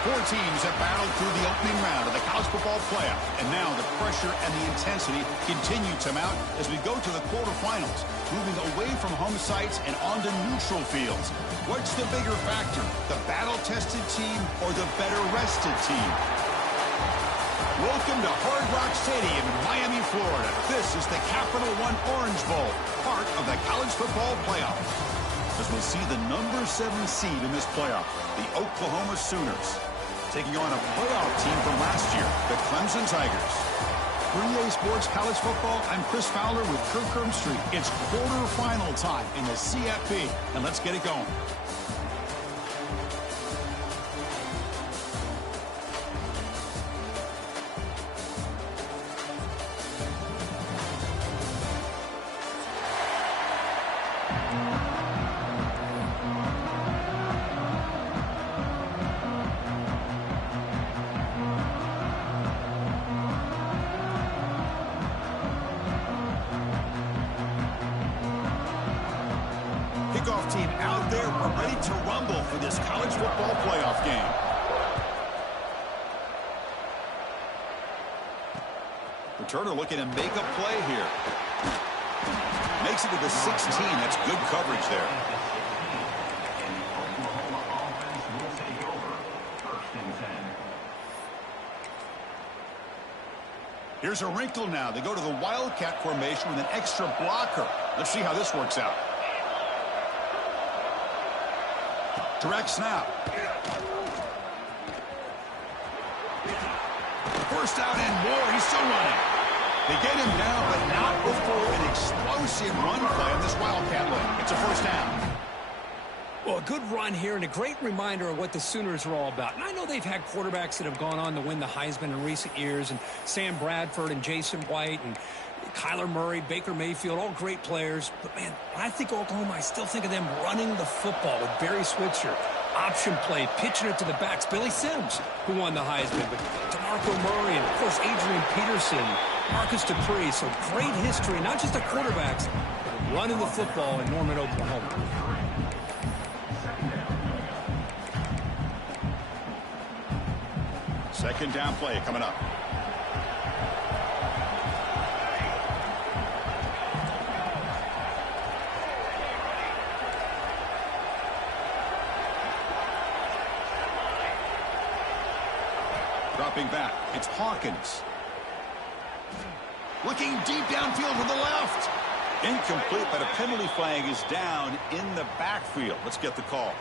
Four teams have battled through the opening round of the college football playoff, and now the pressure and the intensity continue to mount as we go to the quarterfinals, moving away from home sites and onto neutral fields. What's the bigger factor, the battle-tested team or the better-rested team? Welcome to Hard Rock Stadium in Miami, Florida. This is the Capital One Orange Bowl, part of the college football playoff. As we'll see the number 7 seed in this playoff, the Oklahoma Sooners, taking on a playoff team from last year, the Clemson Tigers. For EA Sports College Football, I'm Chris Fowler with Kirk Herbstreit. It's quarterfinal time in the CFP, and let's get it going. Kickoff team out there. We're ready to rumble for this college football playoff game. Returner looking to make a play here. Makes it to the 16. That's good coverage there. Here's a wrinkle now. They go to the Wildcat formation with an extra blocker. Let's see how this works out. Direct snap. First out and more. He's still running. They get him down, but not before an explosive run play on this Wildcat leg. It's a first down. Well, a good run here and a great reminder of what the Sooners are all about. And I know they've had quarterbacks that have gone on to win the Heisman in recent years, and Sam Bradford and Jason White and Kyler Murray, Baker Mayfield, all great players. But, man, when I think Oklahoma, I still think of them running the football with Barry Switzer. Option play, pitching it to the backs. Billy Sims, who won the Heisman. But DeMarco Murray and, of course, Adrian Peterson, Marcus Dupree. So great history, not just the quarterbacks, but running the football in Norman, Oklahoma. Second down play coming up. Dropping back, it's Hawkins. Looking deep downfield to the left. Incomplete, but a penalty flag is down in the backfield. Let's get the call.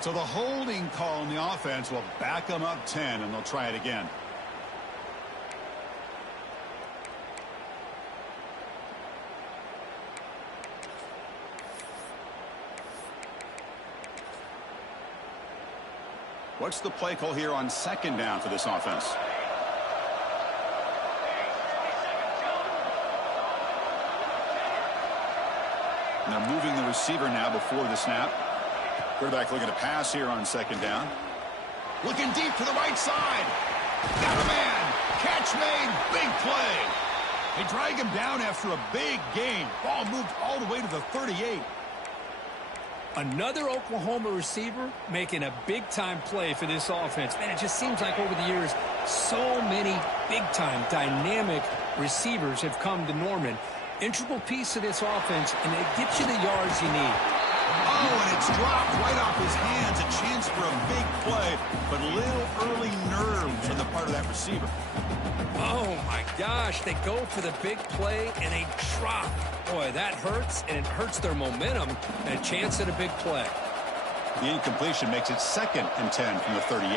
So the holding call in the offense will back them up 10, and they'll try it again. What's the play call here on second down for this offense? And they're moving the receiver now before the snap. Quarterback looking to pass here on second down. Looking deep to the right side. Got a man. Catch made. Big play. They drag him down after a big gain. Ball moved all the way to the 38. Another Oklahoma receiver making a big-time play for this offense. Man, it just seems like over the years, so many big-time, dynamic receivers have come to Norman. Integral piece of this offense, and it gets you the yards you need. Oh, and it's dropped right off his hands. A chance for a big play, but little early nerves on the part of that receiver. Oh, my gosh. They go for the big play, and they drop. Boy, that hurts, and it hurts their momentum, and a chance at a big play. The incompletion makes it 2nd and 10 from the 38.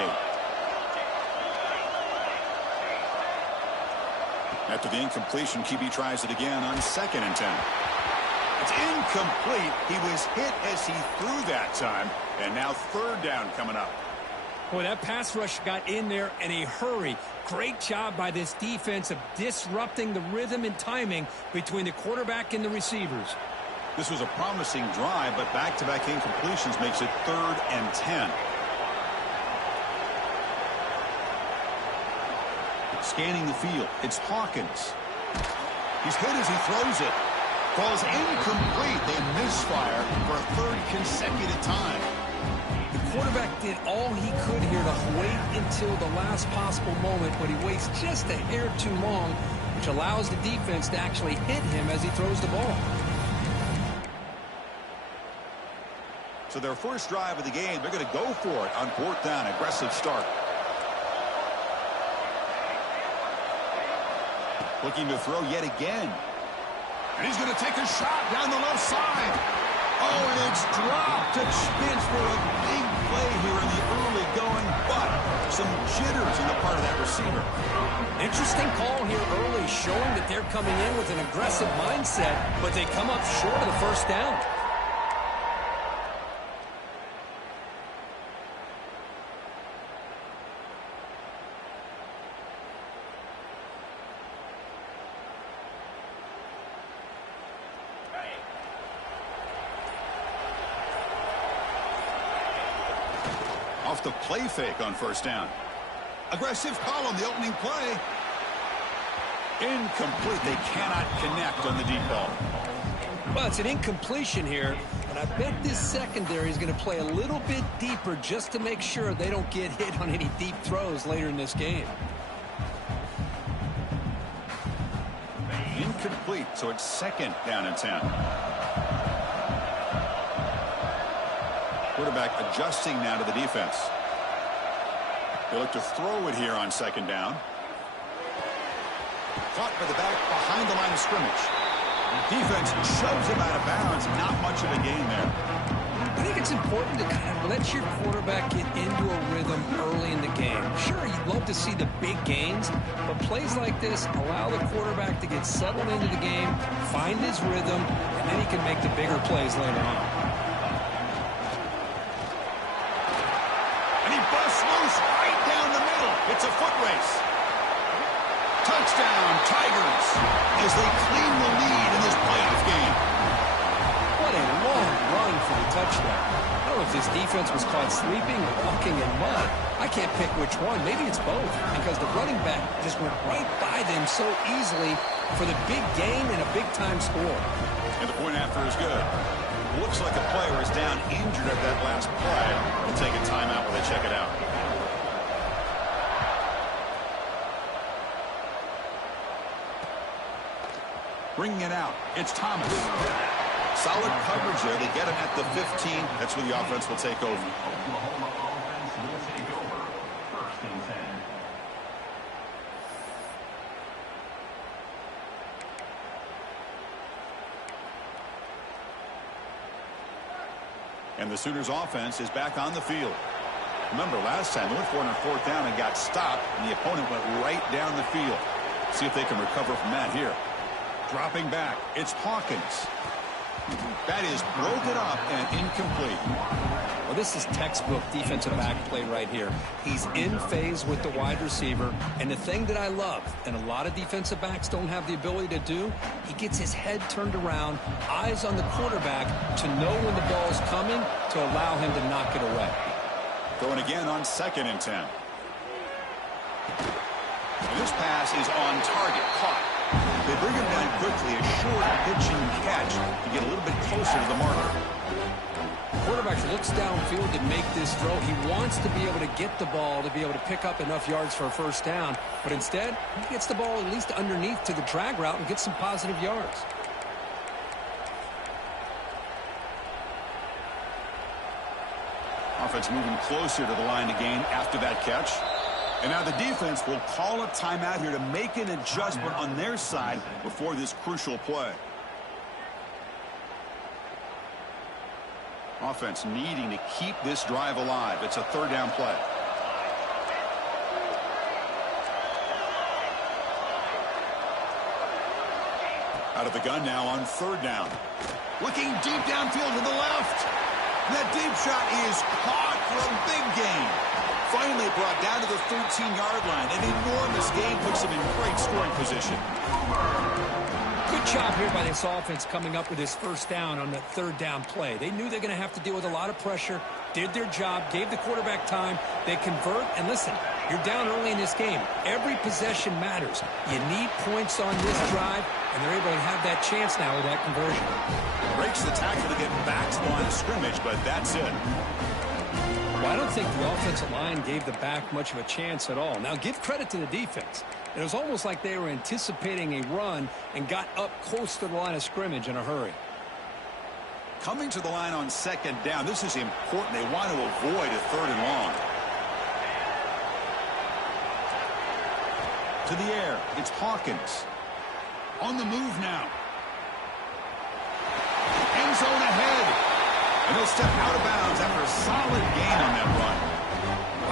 After the incompletion, QB tries it again on 2nd and 10. It's incomplete. He was hit as he threw that time, and now 3rd down coming up. Boy, that pass rush got in there in a hurry. Great job by this defense of disrupting the rhythm and timing between the quarterback and the receivers. This was a promising drive, but back-to-back incompletions makes it 3rd and 10. Scanning the field, it's Hawkins. He's hit as he throws it. Falls incomplete. They misfire for a 3rd consecutive time. The quarterback did all he could here to wait until the last possible moment, but he waits just a hair too long, which allows the defense to actually hit him as he throws the ball. So their first drive of the game, they're going to go for it on 4th down. Aggressive start. Looking to throw yet again. And he's going to take a shot down the left side. Oh, and it's dropped. A chance for a big play here in the early going, but some jitters on the part of that receiver. Interesting call here early, showing that they're coming in with an aggressive mindset, but they come up short of the first down. Off the play fake on 1st down. Aggressive call on the opening play. Incomplete. They cannot connect on the deep ball. Well, it's an incompletion here, and I bet this secondary is going to play a little bit deeper just to make sure they don't get hit on any deep throws later in this game. Incomplete, so it's 2nd down and 10. Quarterback adjusting now to the defense. They look to throw it here on 2nd down. Caught by the back behind the line of scrimmage. Defense shoves him out of bounds. Not much of a gain there. I think it's important to kind of let your quarterback get into a rhythm early in the game. Sure, you'd love to see the big gains, but plays like this allow the quarterback to get settled into the game, find his rhythm, and then he can make the bigger plays later on. It's a foot race. Touchdown, Tigers, as they claim the lead in this playoff game. What a long run for the touchdown. I don't know if this defense was caught sleeping or walking in mud. I can't pick which one. Maybe it's both, because the running back just went right by them so easily for the big gain and a big-time score. And the point after is good. Looks like a player is down injured at that last play. We'll take a timeout while they check it out. Bringing it out, it's Thomas. Solid coverage there. They get him at the 15. That's where the offense will take over. And the Sooners offense is back on the field. Remember, last time they went for it on 4th down and got stopped, and the opponent went right down the field. See if they can recover from that here. Dropping back, it's Hawkins. That is broken up and incomplete. Well, this is textbook defensive back play right here. He's in phase with the wide receiver, and the thing that I love, and a lot of defensive backs don't have the ability to do, he gets his head turned around, eyes on the quarterback to know when the ball's coming to allow him to knock it away. Throwing again on 2nd and 10. And this pass is on target, caught. They bring him down quickly, a short pitch and catch to get a little bit closer to the marker. The quarterback looks downfield to make this throw. He wants to be able to get the ball to be able to pick up enough yards for a 1st down, but instead, he gets the ball at least underneath to the drag route and gets some positive yards. Offense moving closer to the line to gain after that catch. And now the defense will call a timeout here to make an adjustment on their side before this crucial play. Offense needing to keep this drive alive. It's a 3rd down play. Out of the gun now on 3rd down. Looking deep downfield to the left. That deep shot is caught for a big gain. Finally brought down to the 13-yard line. An enormous gain puts them in great scoring position. Good job here by this offense coming up with his 1st down on that 3rd down play. They knew they're going to have to deal with a lot of pressure, did their job, gave the quarterback time. They convert, and listen, you're down early in this game. Every possession matters. You need points on this drive. and they're able to have that chance now with that conversion. Breaks the tackle to get back to the line of scrimmage, but that's it. Well, I don't think the offensive line gave the back much of a chance at all. Now, give credit to the defense. It was almost like they were anticipating a run and got up close to the line of scrimmage in a hurry. Coming to the line on second down, this is important. They want to avoid a 3rd and long. To the air, it's Hawkins. On the move now. End zone ahead. And he'll step out of bounds after a solid gain on that run.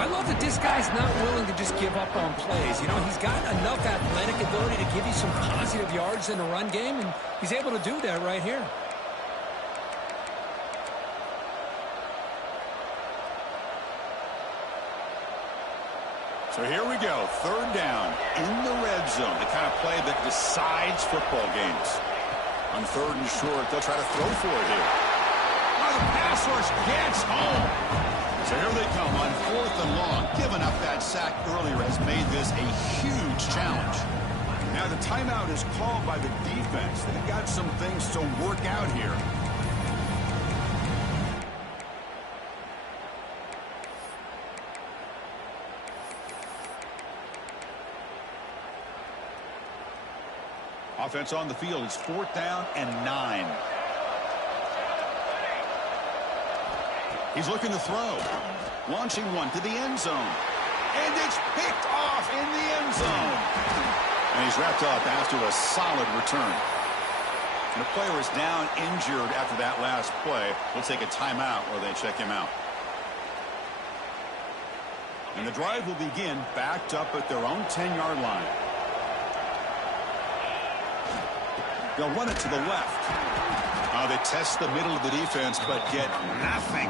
I love that this guy's not willing to just give up on plays. You know, he's got enough athletic ability to give you some positive yards in the run game, and he's able to do that right here. So here we go, 3rd down in the red zone, the kind of play that decides football games. On 3rd and short, they'll try to throw for it here. Oh, the pass rush gets home. So here they come on 4th and long. Giving up that sack earlier has made this a huge challenge. Now the timeout is called by the defense. They've got some things to work out here. Offense on the field is 4th down and 9. He's looking to throw. Launching one to the end zone. And it's picked off in the end zone. And he's wrapped up after a solid return. And the player is down injured after that last play. We'll take a timeout while they check him out. And the drive will begin backed up at their own 10-yard line. They'll run it to the left. They test the middle of the defense, but get nothing.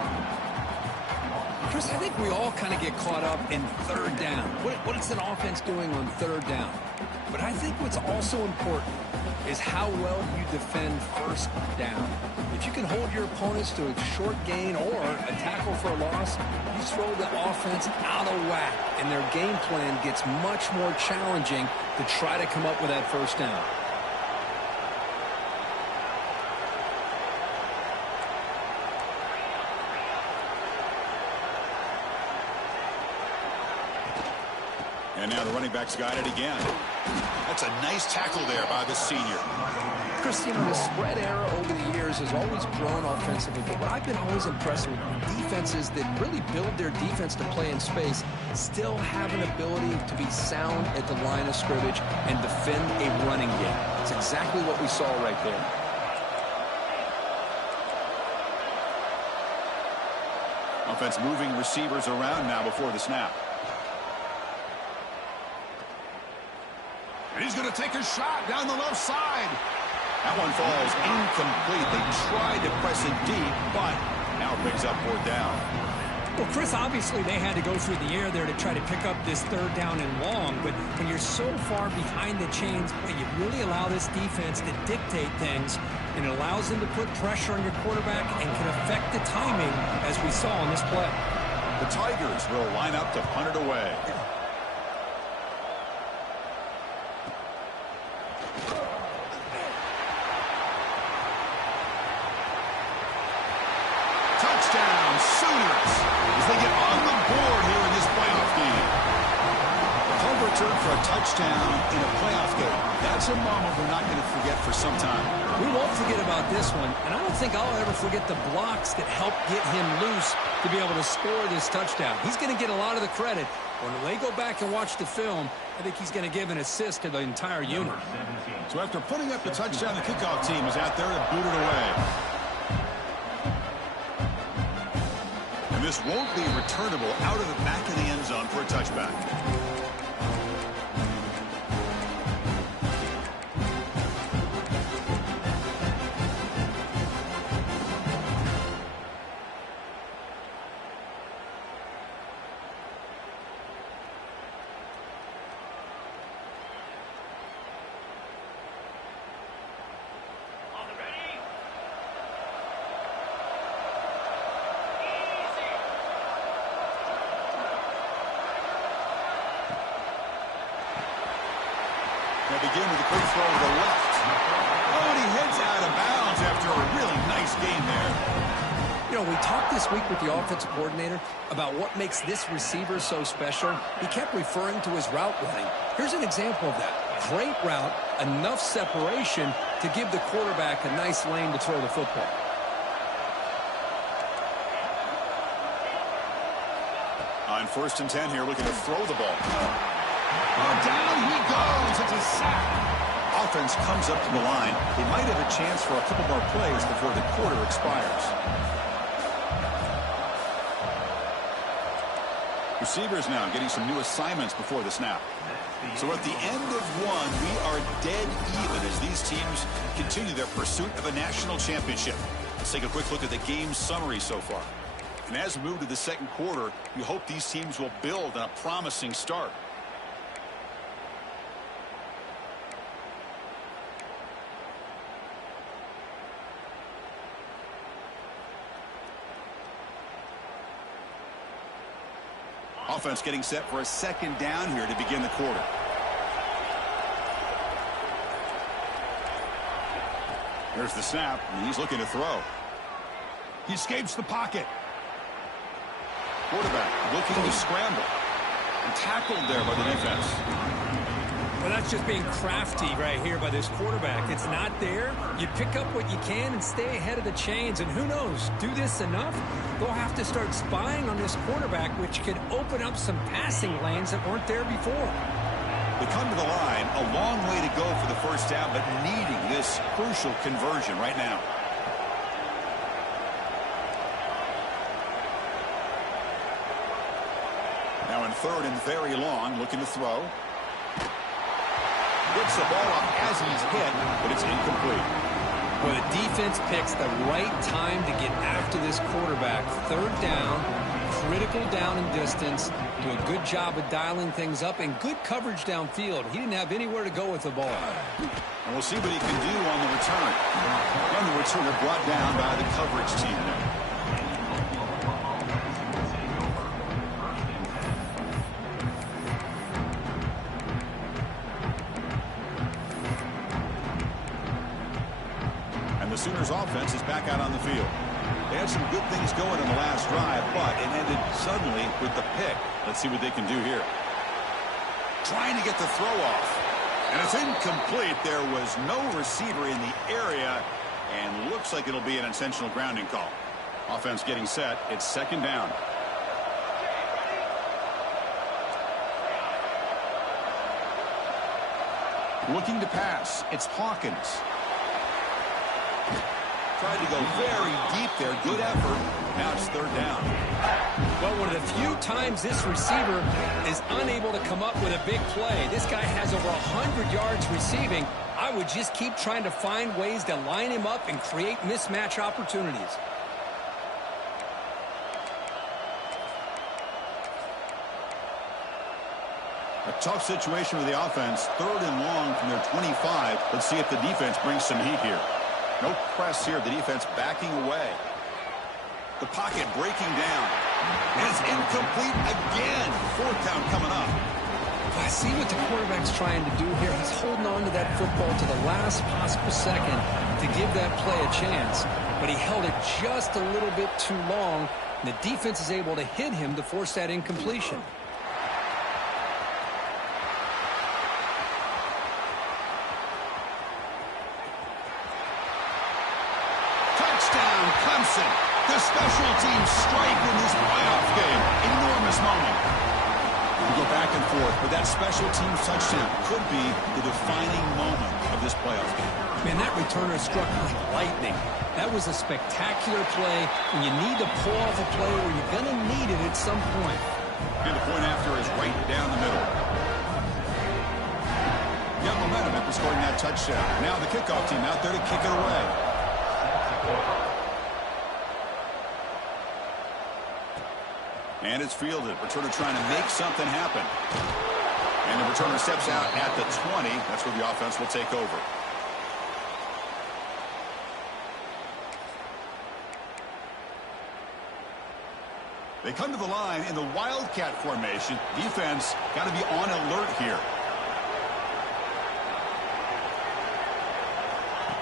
Chris, I think we all kind of get caught up in 3rd down. What is an offense doing on 3rd down? But I think what's also important is how well you defend 1st down. If you can hold your opponents to a short gain or a tackle for a loss, you throw the offense out of whack, and their game plan gets much more challenging to try to come up with that 1st down. And now the running back's got it again. That's a nice tackle there by the senior. Chris, you know, the spread era over the years has always grown offensively, but what I've been always impressed with defenses that really build their defense to play in space still have an ability to be sound at the line of scrimmage and defend a running game. That's exactly what we saw right there. Offense moving receivers around now before the snap. And he's going to take a shot down the left side. That one falls incomplete. They tried to press it deep, but now it brings up 4th down. Well, Chris, obviously they had to go through the air there to try to pick up this 3rd down and long, but when you're so far behind the chains, you really allow this defense to dictate things, and it allows them to put pressure on your quarterback and can affect the timing, as we saw on this play. The Tigers will line up to punt it away. Touchdown, Sooners, as they get on the board here in this playoff game. A punt return for a touchdown in a playoff game. That's a moment we're not going to forget for some time. We won't forget about this one, and I don't think I'll ever forget the blocks that helped get him loose to be able to score this touchdown. He's going to get a lot of the credit. When they go back and watch the film, I think he's going to give an assist to the entire unit. So after putting up the touchdown, the kickoff team is out there to boot it away. And this won't be returnable out of the back of the end zone for a touchback. They begin with a quick throw to the left. Oh, and he heads out of bounds after a really nice gain there. You know, we talked this week with the offensive coordinator about what makes this receiver so special. He kept referring to his route running. Here's an example of that. Great route, enough separation to give the quarterback a nice lane to throw the football. On 1st and 10 here, looking to throw the ball. Oh, down he goes. It's a sack. Offense comes up to the line. They might have a chance for a couple more plays before the quarter expires. Receivers now getting some new assignments before the snap. So at the end of one, we are dead even as these teams continue their pursuit of a national championship. Let's take a quick look at the game summary so far. And as we move to the second quarter, we hope these teams will build on a promising start. Offense getting set for a second down here to begin the quarter. There's the snap, and he's looking to throw. He escapes the pocket. Quarterback looking to scramble. And tackled there by the defense. Well, that's just being crafty right here by this quarterback. It's not there. You pick up what you can and stay ahead of the chains. And who knows, do this enough, they'll have to start spying on this quarterback, which could open up some passing lanes that weren't there before. We come to the line, a long way to go for the first down, but needing this crucial conversion right now. Now in 3rd and very long, looking to throw. Gets the ball up as he's hit, but it's incomplete. Well, the defense picks the right time to get after this quarterback. 3rd down, critical down and distance. Do a good job of dialing things up and good coverage downfield. He didn't have anywhere to go with the ball. And we'll see what he can do on the return. And the returner brought down by the coverage team there. The Sooners offense is back out on the field. They had some good things going on the last drive, but it ended suddenly with the pick. Let's see what they can do here. Trying to get the throw off. And it's incomplete. There was no receiver in the area, and looks like it'll be an intentional grounding call. Offense getting set. It's 2nd down. Looking to pass. It's Hawkins. Tried to go very deep there. Good effort. Now it's 3rd down. Well, one of the few times this receiver is unable to come up with a big play. This guy has over 100 yards receiving. I would just keep trying to find ways to line him up and create mismatch opportunities. A tough situation with the offense. 3rd and long from their 25. Let's see if the defense brings some heat here. No press here. The defense backing away. The pocket breaking down. And it's incomplete again. 4th down coming up. I see what the quarterback's trying to do here. He's holding on to that football to the last possible second to give that play a chance. But he held it just a little bit too long. And the defense is able to hit him to force that incompletion. Clemson, the special teams strike in this playoff game. Enormous moment. We go back and forth, but that special teams touchdown could be the defining moment of this playoff game. Man, that returner struck like lightning. That was a spectacular play, and you need to pull off a play where you're going to need it at some point. And the point after is right down the middle. Got momentum after scoring that touchdown. Now the kickoff team out there to kick it away. And it's fielded. Returner trying to make something happen. And the returner steps out at the 20. That's where the offense will take over. They come to the line in the Wildcat formation. Defense got to be on alert here.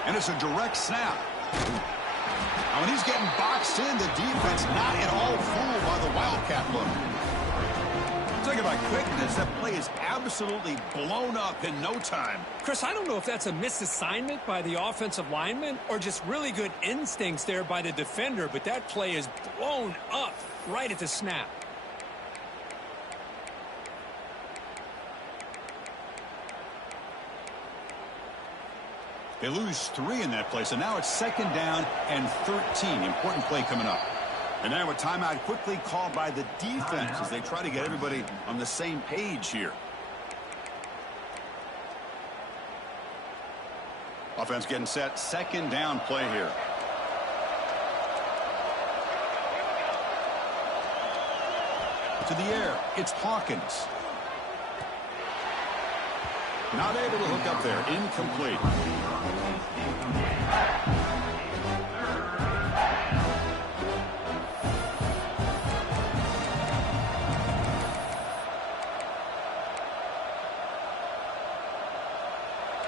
And it's a direct snap. Now, when he's getting boxed in, the defense not at all fooled by the Wildcat look. Talking about quickness, that play is absolutely blown up in no time. Chris, I don't know if that's a misassignment by the offensive lineman or just really good instincts there by the defender, but that play is blown up right at the snap. They lose 3 in that play, so now it's 2nd down and 13. Important play coming up. And now a timeout quickly called by the defense as they try to get everybody on the same page here. Offense getting set. 2nd down play here. To the air. It's Hawkins. Not able to hook up there. Incomplete.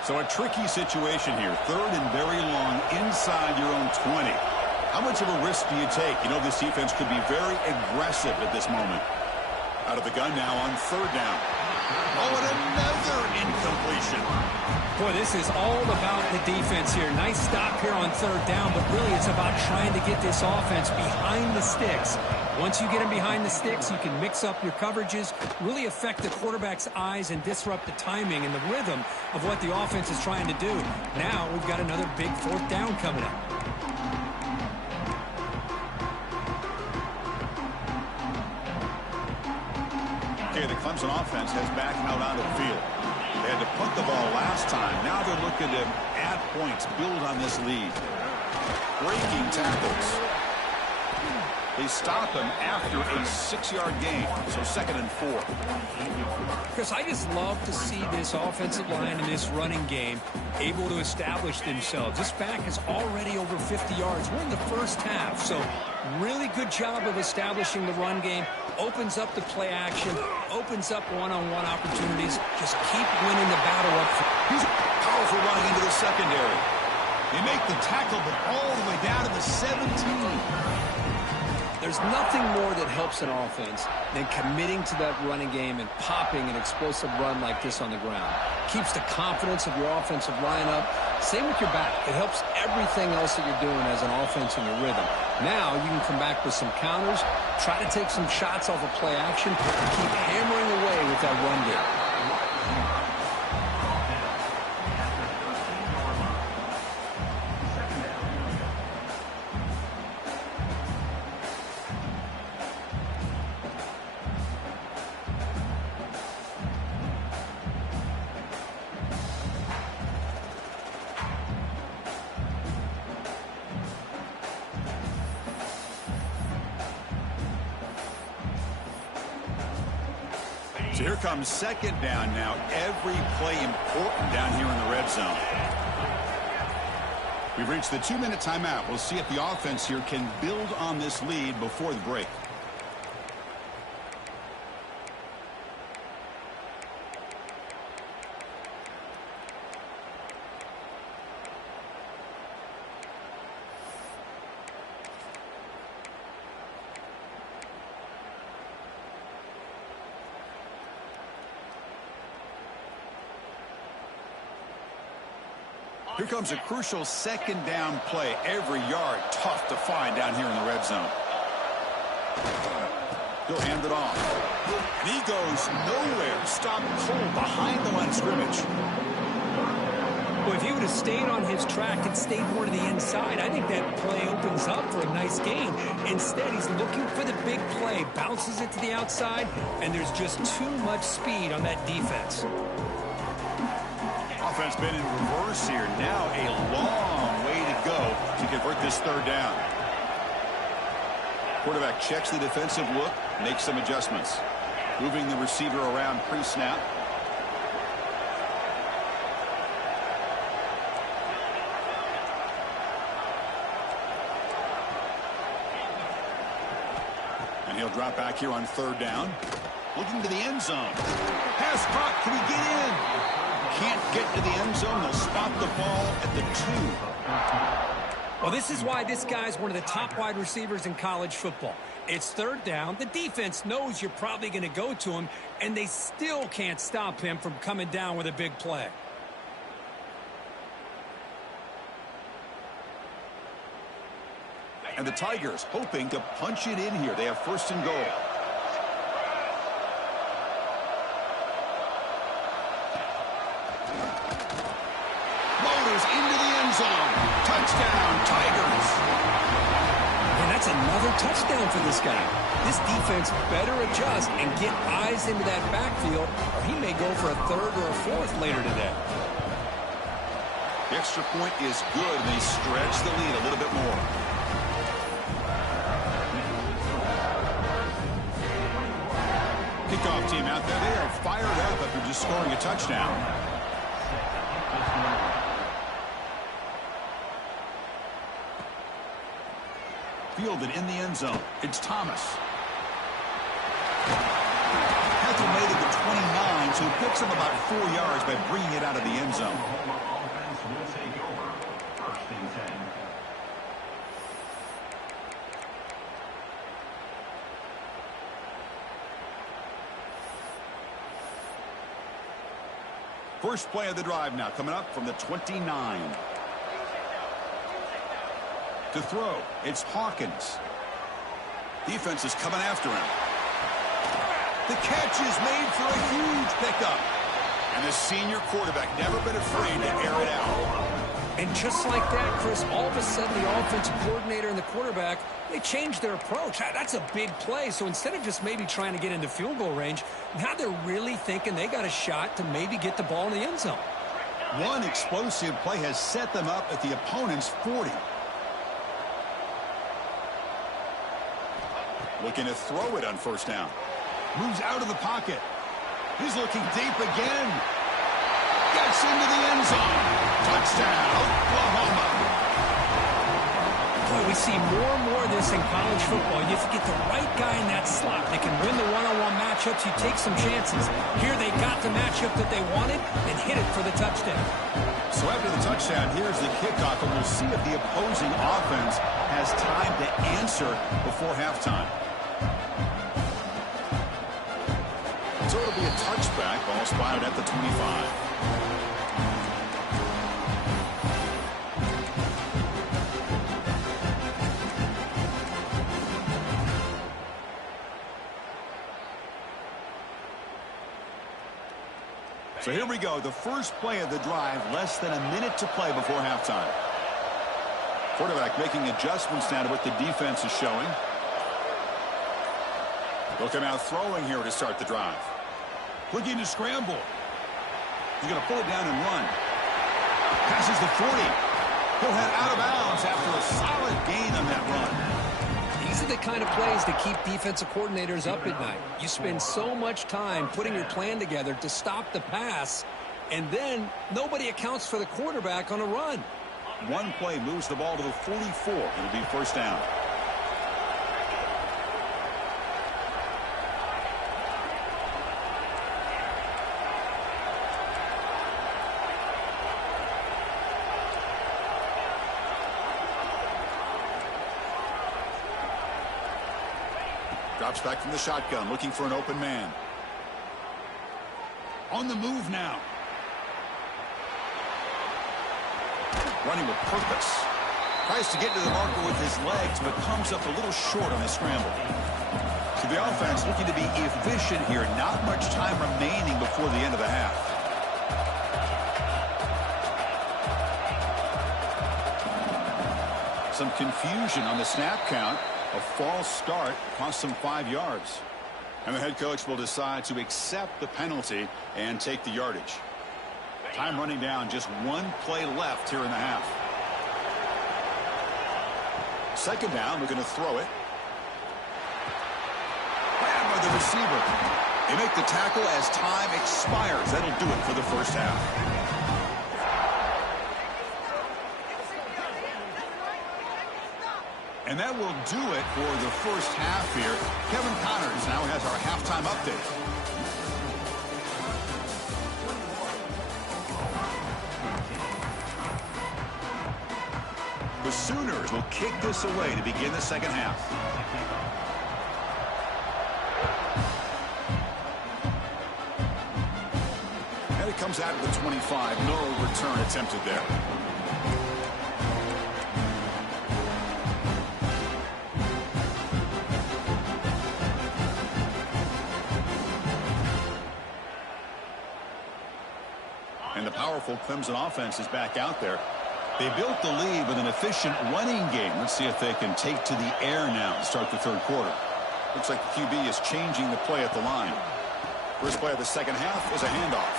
So a tricky situation here. 3rd and very long inside your own 20. How much of a risk do you take? You know, this defense could be very aggressive at this moment. Out of the gun now on 3rd down. Oh, and another incompletion. Boy, this is all about the defense here. Nice stop here on 3rd down, but really it's about trying to get this offense behind the sticks. Once you get them behind the sticks, you can mix up your coverages, really affect the quarterback's eyes and disrupt the timing and the rhythm of what the offense is trying to do. Now we've got another big 4th down coming up. Okay, the Clemson offense heads back out onto the field. They had to punt the ball last time. Now they're looking to add points, build on this lead. Breaking tackles. They stop him after a 6-yard gain, so 2nd and 4. Chris, I just love to see this offensive line and this running game able to establish themselves. This back is already over 50 yards. We're in the first half, so really good job of establishing the run game. Opens up the play action, opens up one-on-one opportunities. Just keep winning the battle up. He's powerful running into the secondary. They make the tackle, but all the way down to the 17. There's nothing more that helps an offense than committing to that running game and popping an explosive run like this on the ground. Keeps the confidence of your offensive line up. Same with your back. It helps everything else that you're doing as an offense in your rhythm. Now you can come back with some counters, try to take some shots off of play action, and keep hammering away with that run game. So here comes 2nd down now. Every play important down here in the red zone. We've reached the 2-minute timeout. We'll see if the offense here can build on this lead before the break. Here comes a crucial 2nd down play. Every yard tough to find down here in the red zone. He'll hand it off. And he goes nowhere. Stopped cold behind the line of scrimmage. Well, if he would have stayed on his track and stayed more to the inside, I think that play opens up for a nice gain. Instead, he's looking for the big play, bounces it to the outside, and there's just too much speed on that defense. Offense been in reverse here. Now a long way to go to convert this 3rd down. Quarterback checks the defensive look, makes some adjustments. Moving the receiver around pre-snap. And he'll drop back here on 3rd down. Looking to the end zone. Pass caught. Can he get in? Can't get to the end zone. They'll spot the ball at the 2. Well, this is why this guy's one of the top wide receivers in college football. It's third down. The defense knows you're probably going to go to him, and they still can't stop him from coming down with a big play. And the Tigers hoping to punch it in here. They have first and goal. Motors into the end zone. Touchdown, Tigers. And that's another touchdown for this guy. This defense better adjust and get eyes into that backfield, or he may go for a third or a fourth later today. The extra point is good, and they stretch the lead a little bit more. Kickoff team out there. They are fired up after just scoring a touchdown. Fielded in the end zone. It's Thomas. Hethel made it to 29, so he picks up about 4 yards by bringing it out of the end zone. First play of the drive now coming up from the 29. To throw, it's Hawkins. Defense is coming after him. The catch is made for a huge pickup. And the senior quarterback never been afraid to air it out. And just like that, Chris, all of a sudden the offensive coordinator and the quarterback, they changed their approach. That's a big play. So instead of just maybe trying to get into field goal range, now they're really thinking they got a shot to maybe get the ball in the end zone. One explosive play has set them up at the opponent's 40. Looking to throw it on first down. Moves out of the pocket. He's looking deep again. Gets into the end zone. Touchdown, Oklahoma. Boy, we see more and more of this in college football. You have to get the right guy in that slot. They can win the one-on-one matchups. You take some chances. Here they got the matchup that they wanted and hit it for the touchdown. So after the touchdown, here's the kickoff, and we'll see if the opposing offense has time to answer before halftime. So it'll be a touchback. Ball spotted at the 25. So here we go. The first play of the drive. Less than a minute to play before halftime. Quarterback making adjustments now to what the defense is showing. Looking out throwing here to start the drive. Looking to scramble. He's going to pull it down and run. Passes the 40. He'll head out of bounds after a solid gain on that run. These are the kind of plays that keep defensive coordinators up at night. You spend so much time putting your plan together to stop the pass, and then nobody accounts for the quarterback on a run. One play moves the ball to the 44. It'll be first down. Drops back from the shotgun, looking for an open man. On the move now. Running with purpose. Tries to get to the marker with his legs, but comes up a little short on his scramble. So the offense looking to be efficient here. Not much time remaining before the end of the half. Some confusion on the snap count. A false start cost them 5 yards. And the head coach will decide to accept the penalty and take the yardage. Time running down, just one play left here in the half. Second down, we're going to throw it. Grabbed by the receiver. They make the tackle as time expires. That'll do it for the first half. And that will do it for the first half here. Kevin Connors now has our halftime update. Sooners will kick this away to begin the second half. And it comes out of the 25. No return attempted there. And the powerful Clemson offense is back out there. They built the lead with an efficient running game. Let's see if they can take to the air now to start the third quarter. Looks like the QB is changing the play at the line. First play of the second half is a handoff.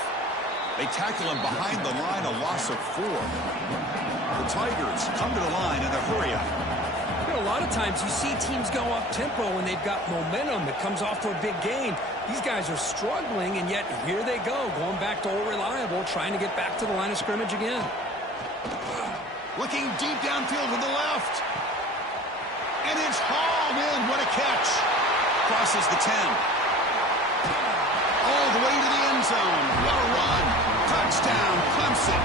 They tackle him behind the line, a loss of 4. The Tigers come to the line in a hurry up. You know, a lot of times you see teams go up-tempo when they've got momentum that comes off to a big gain. These guys are struggling, and yet here they go, going back to old reliable, trying to get back to the line of scrimmage again. Looking deep downfield to the left. And it's hauled in. What a catch. Crosses the 10. All the way to the end zone. What a run. Touchdown, Clemson.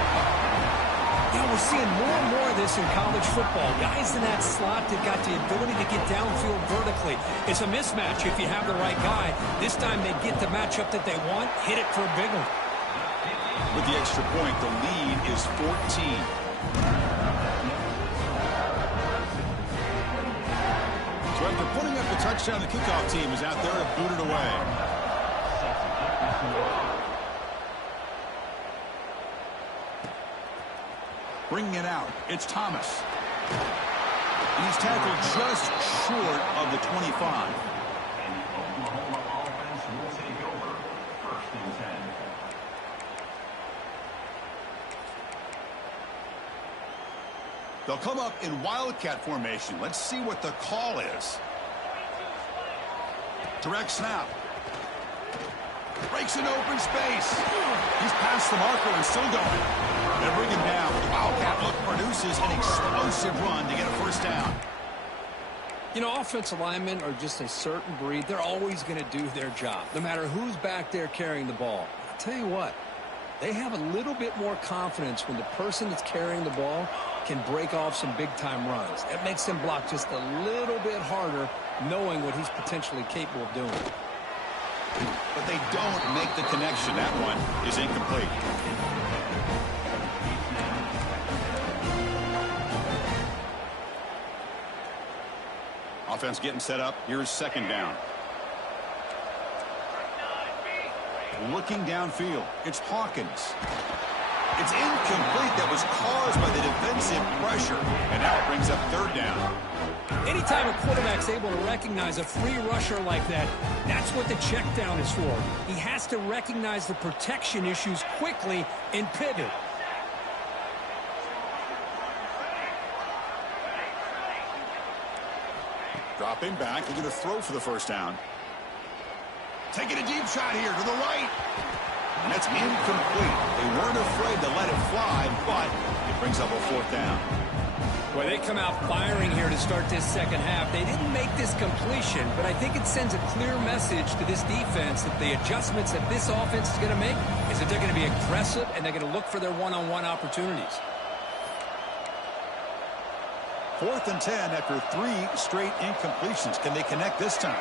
You know, we're seeing more and more of this in college football. Guys in that slot that got the ability to get downfield vertically. It's a mismatch if you have the right guy. This time they get the matchup that they want, hit it for a big one. With the extra point, the lead is 14. So after putting up the touchdown, the kickoff team is out there to boot it away. Bringing it out, it's Thomas. And he's tackled just short of the 25. They'll come up in Wildcat formation. Let's see what the call is. Direct snap. Breaks into open space. He's past the marker and still going. They bring him down. The Wildcat look produces an explosive run to get a first down. You know, offensive linemen are just a certain breed. They're always going to do their job, no matter who's back there carrying the ball. I'll tell you what, they have a little bit more confidence when the person that's carrying the ball can break off some big-time runs. That makes them block just a little bit harder, knowing what he's potentially capable of doing. But they don't make the connection. That one is incomplete. Offense getting set up. Here's second down. Looking downfield. It's Hawkins. It's incomplete. That was caused by the defensive pressure. And now it brings up third down. Anytime a quarterback's able to recognize a free rusher like that, that's what the check down is for. He has to recognize the protection issues quickly and pivot. Dropping back, looking to throw for the first down. Taking a deep shot here to the right. And that's incomplete. They weren't afraid to let it fly, but it brings up a fourth down. Boy, they come out firing here to start this second half. They didn't make this completion, but I think it sends a clear message to this defense that the adjustments that this offense is going to make is that they're going to be aggressive and they're going to look for their one-on-one opportunities. 4th and 10 after 3 straight incompletions. Can they connect this time?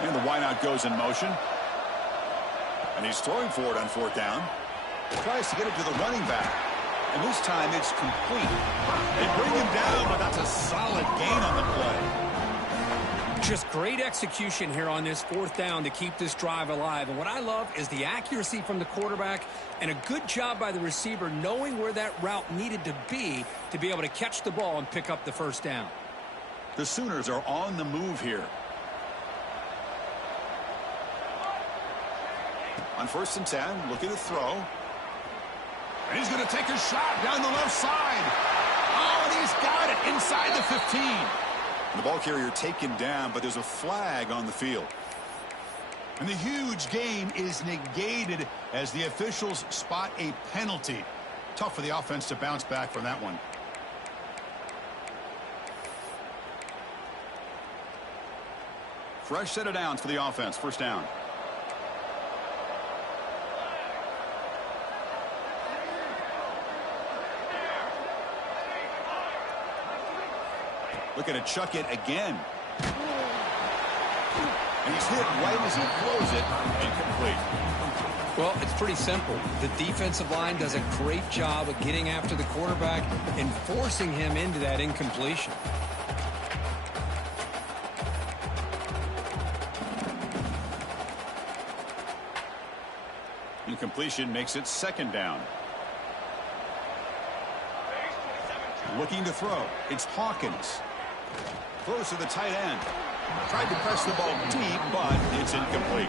And the wideout goes in motion. And he's throwing for it on 4th down. Tries to get it to the running back. And this time it's complete. They bring him down, but that's a solid gain on the play. Just great execution here on this 4th down to keep this drive alive. And what I love is the accuracy from the quarterback and a good job by the receiver knowing where that route needed to be able to catch the ball and pick up the first down. The Sooners are on the move here. On 1st and 10, looking to throw. And he's going to take a shot down the left side. Oh, and he's got it inside the 15. And the ball carrier taken down, but there's a flag on the field. And the huge gain is negated as the officials spot a penalty. Tough for the offense to bounce back from that one. Fresh set of downs for the offense. First down. Looking to chuck it again. And he's hit right as he throws it. Incomplete. Well, it's pretty simple. The defensive line does a great job of getting after the quarterback and forcing him into that incompletion. Incompletion makes it second down. Looking to throw. It's Hawkins. Throws to the tight end. Tried to press the ball deep, but it's incomplete.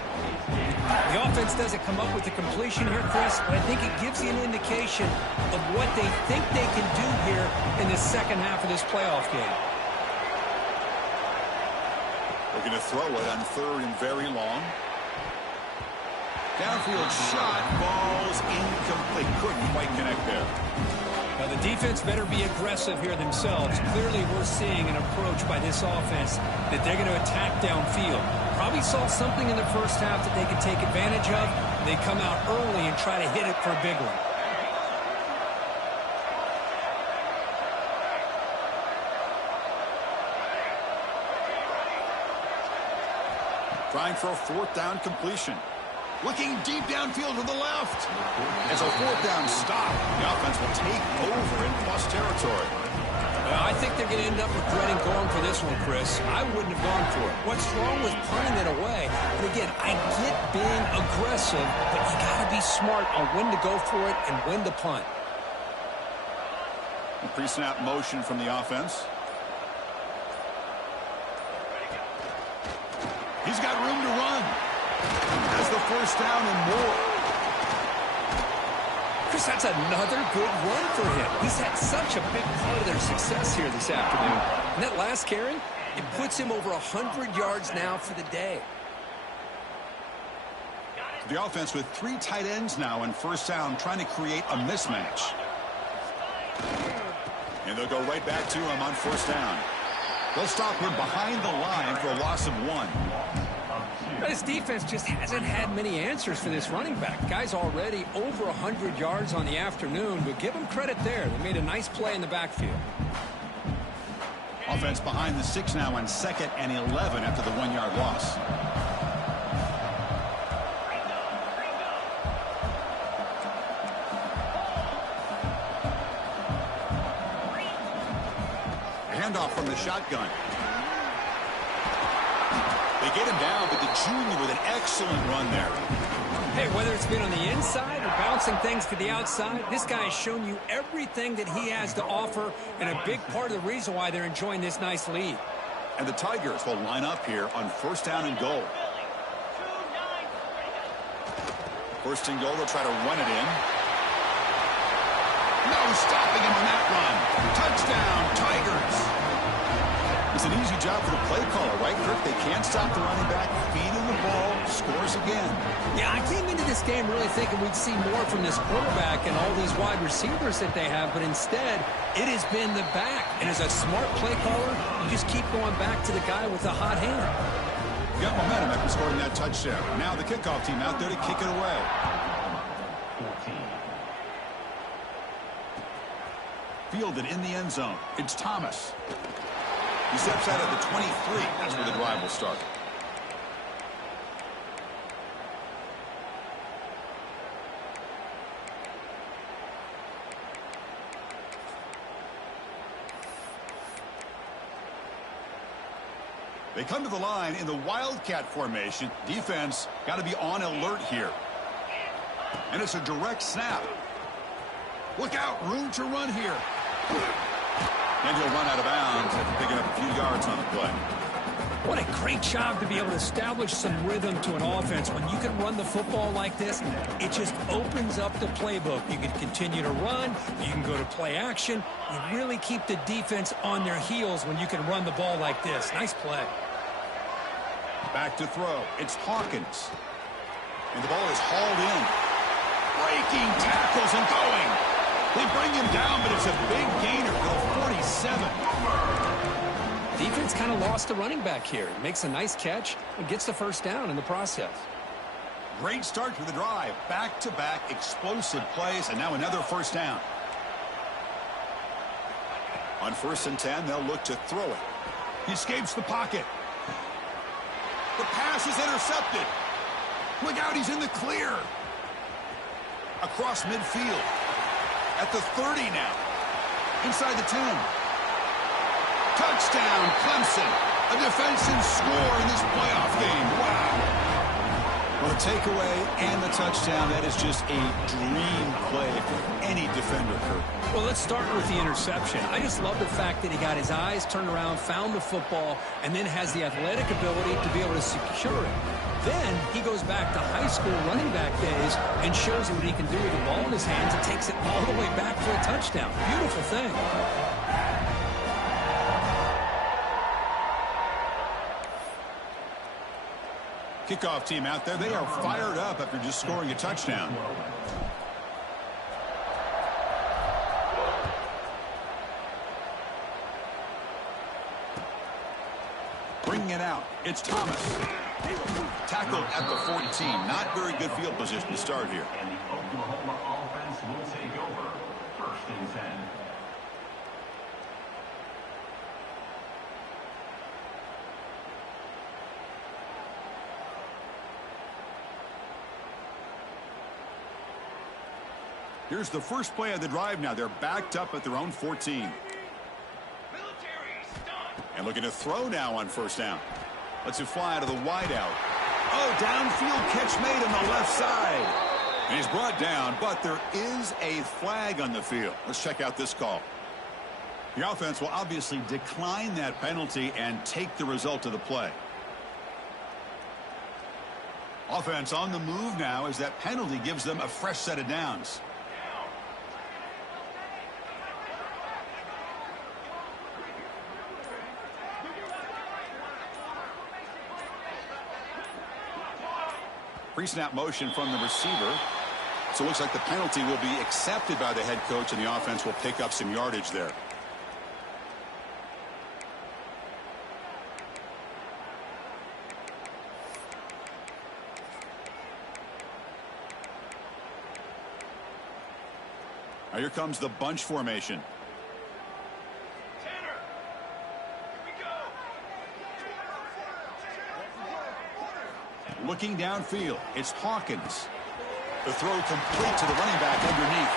The offense doesn't come up with the completion here, Chris, but I think it gives you an indication of what they think they can do here in the second half of this playoff game. Looking to throw it on third and very long. Downfield shot, falls incomplete. Couldn't quite connect there. Now, the defense better be aggressive here themselves. Clearly, we're seeing an approach by this offense that they're going to attack downfield. Probably saw something in the first half that they could take advantage of. They come out early and try to hit it for a big one. Trying for a fourth down completion. Looking deep downfield to the left. As a fourth down stop, the offense will take over in plus territory. I think they're going to end up regretting going for this one, Chris. I wouldn't have gone for it. What's wrong with punting it away? And again, I get being aggressive, but you got to be smart on when to go for it and when to punt. Pre-snap motion from the offense. He's got room to run. Has the first down and more. Chris, that's another good run for him. He's had such a big part of their success here this afternoon. And that last carry, it puts him over 100 yards now for the day. The offense with three tight ends now in first down, trying to create a mismatch. And they'll go right back to him on first down. They'll stop him behind the line for a loss of 1. This defense just hasn't had many answers for this running back. Guy's already over 100 yards on the afternoon, but give him credit there. They made a nice play in the backfield. Offense behind the 6 now on 2nd and 11 after the 1-yard loss. Handoff from the shotgun. They get him down, but the junior with an excellent run there. Hey, whether it's been on the inside or bouncing things to the outside, this guy has shown you everything that he has to offer, and a big part of the reason why they're enjoying this nice lead. And the Tigers will line up here on first down and goal. First and goal, they'll try to run it in. No stopping him on that run. Touchdown, Tigers. It's an easy job for the play caller, right, Kirk? They can't stop the running back, feed him the ball, scores again. Yeah, I came into this game really thinking we'd see more from this quarterback and all these wide receivers that they have, but instead, it has been the back. And as a smart play caller, you just keep going back to the guy with the hot hand. Got momentum after scoring that touchdown. Now the kickoff team out there to kick it away. Fielded in the end zone. It's Thomas. He steps out at the 23. That's where the drive will start. They come to the line in the Wildcat formation. Defense got to be on alert here. And it's a direct snap. Look out, room to run here. And he'll run out of bounds after picking up a few yards on the play. What a great job to be able to establish some rhythm to an offense. When you can run the football like this, it just opens up the playbook. You can continue to run. You can go to play action. You really keep the defense on their heels when you can run the ball like this. Nice play. Back to throw. It's Hawkins. And the ball is hauled in. Breaking tackles and going. They bring him down, but it's a big gainer for the 47. Defense kind of lost the running back here. Makes a nice catch and gets the first down in the process. Great start to the drive. Back-to-back explosive plays, and now another first down. On 1st and 10, they'll look to throw it. He escapes the pocket. The pass is intercepted. Look out, he's in the clear. Across midfield. At the 30 now. Inside the 10. Touchdown, Clemson. A defensive score in this playoff game. Wow. Well, the takeaway and the touchdown, that is just a dream play for any defender, Kurt. Well, let's start with the interception. I just love the fact that he got his eyes turned around, found the football, and then has the athletic ability to be able to secure it. Then he goes back to high school running back days and shows you what he can do with the ball in his hands and takes it all the way back for a touchdown. Beautiful thing. Kickoff team out there. They are fired up after just scoring a touchdown. Bringing it out. It's Thomas. Tackled at the 14. Not very good field position to start here. And the Oklahoma offense will take over. 1st and 10. Here's the first play of the drive now. They're backed up at their own 14. And looking to throw now on 1st down. Lets it fly out of the wideout. Oh, downfield catch made on the left side. And he's brought down, but there is a flag on the field. Let's check out this call. The offense will obviously decline that penalty and take the result of the play. Offense on the move now as that penalty gives them a fresh set of downs. Pre-snap motion from the receiver. So it looks like the penalty will be accepted by the head coach, and the offense will pick up some yardage there. Now here comes the bunch formation. Looking downfield, it's Hawkins. The throw complete to the running back underneath.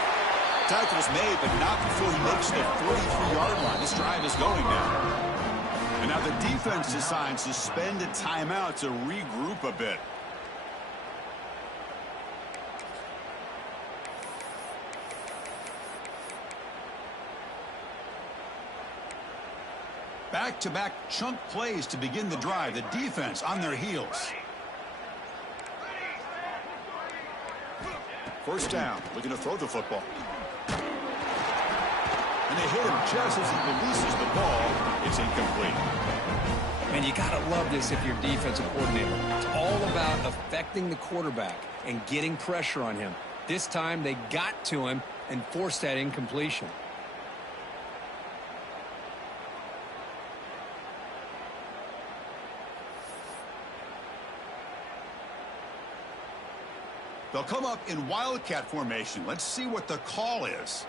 Tackle's made, but not before he makes the 43-yard line. This drive is going now. And now the defense decides to spend a timeout to regroup a bit. Back-to-back chunk plays to begin the drive. The defense on their heels. 1st down, looking to throw the football. And they hit him just as he releases the ball. It's incomplete. Man, you got to love this if you're defensive coordinator. It's all about affecting the quarterback and getting pressure on him. This time they got to him and forced that incompletion. They'll come up in Wildcat formation. Let's see what the call is.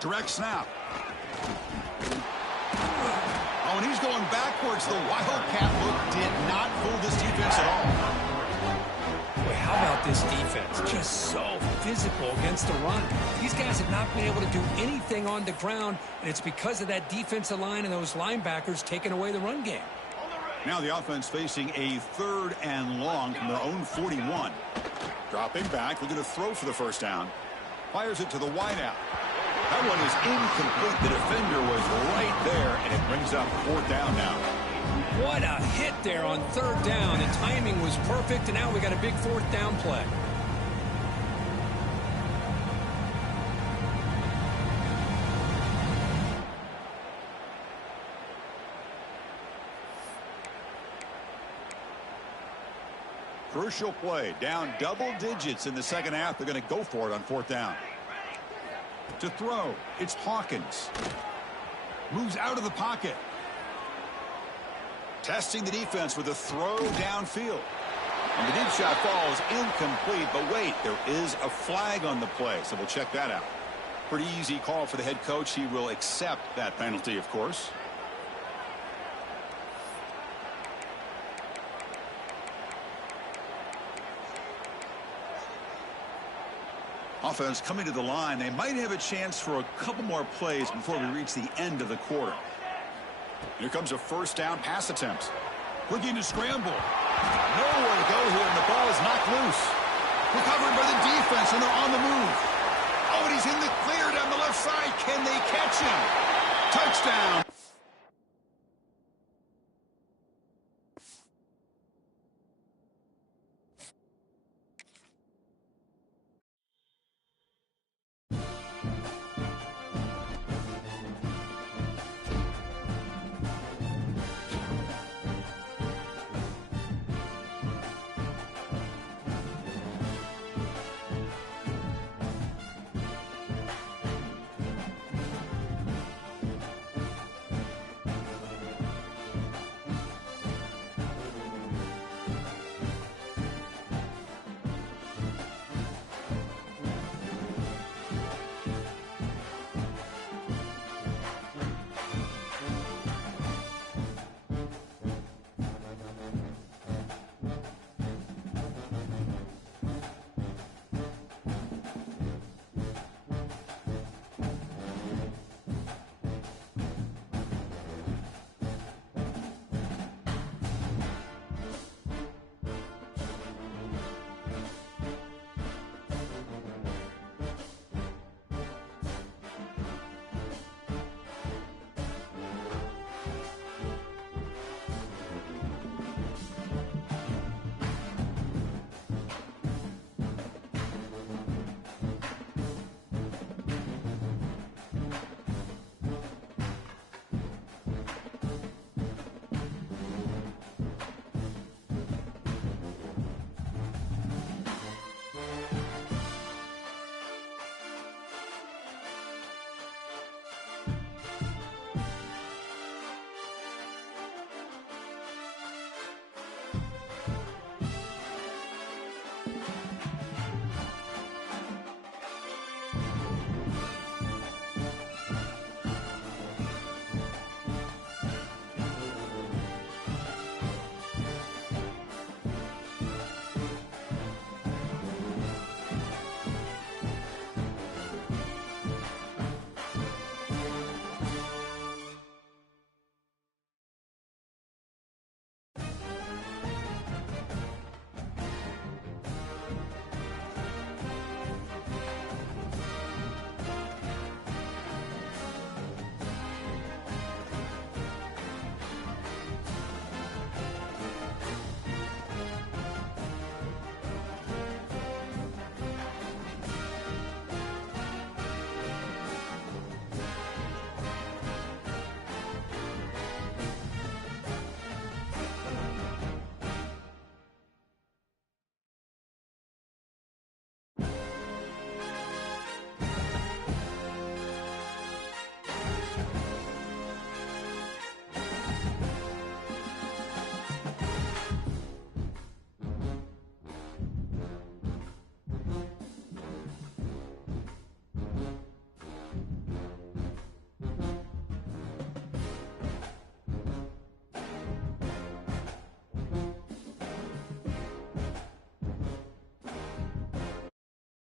Direct snap. Oh, and he's going backwards. The Wildcat look did not fool this defense at all. Boy, how about this defense? Just so physical against the run. These guys have not been able to do anything on the ground, and it's because of that defensive line and those linebackers taking away the run game. Now the offense facing a 3rd and long from their own 41. Dropping back, looking to throw for the 1st down. Fires it to the wideout. That one is incomplete. The defender was right there, and it brings up 4th down now. What a hit there on 3rd down. The timing was perfect, and now we got a big 4th down play. Crucial play. Down double digits in the 2nd half. They're going to go for it on 4th down. To throw, it's Hawkins. Moves out of the pocket. Testing the defense with a throw downfield. And the deep shot falls incomplete. But wait, there is a flag on the play, so we'll check that out. Pretty easy call for the head coach. He will accept that penalty, of course. Offense coming to the line. They might have a chance for a couple more plays before we reach the end of the quarter. Here comes a first down pass attempt. Looking to scramble. Nowhere to go here, and the ball is knocked loose. Recovered by the defense, and they're on the move. Oh, and he's in the clear down the left side. Can they catch him? Touchdown.